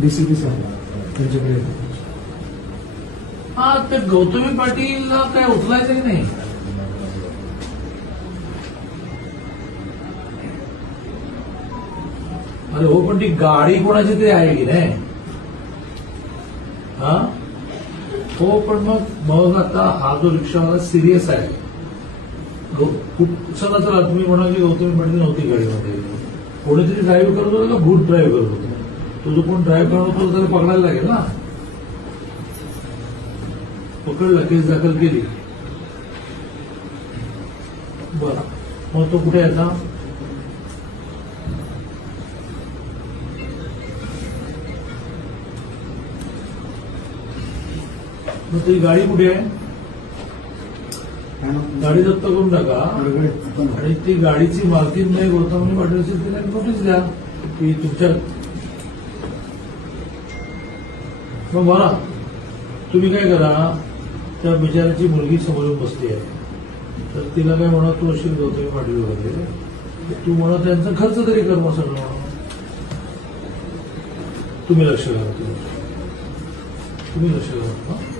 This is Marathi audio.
डीसीपी साहेब त्यांच्याकडे. हा, ते गौतमी पाटीलला काय उचलायचं की नाही? अरे हो, पण ती गाडी कोणाची तरी आहे की नाही? हा हो, पण मग आता हा जो रिक्षावाला सिरियस आहे. चला चला, तुम्ही म्हणा की गौतमी पाटील नव्हती गाडीमध्ये, कोणीतरी ड्राईव्ह करत होतं का भूत ड्राईव्ह करत होतं? तो जो कोण ड्राईव्ह करत होता त्याला पकडायला लागेल ना. पकडला, केस दाखल केली. बरं, मग तो कुठे आहे आता? मग ती गाडी कुठे आहे? गाडी जप्त करून टाका आणि ती गाडीची मालकीन नाही गौतमी पाटील असेल तिला नोटीस द्या की तुमच्या. मग बघा, तुम्ही काय करा, त्या बिचाराची मुलगी समोरून बसली आहे, तर तिला काय म्हणा, तू अशी गौतमी पाटील वगैरे, तू म्हणा त्यांचा खर्च तरी कर मग सगळं. तुम्ही लक्ष घाला, तुम्ही लक्ष घाला.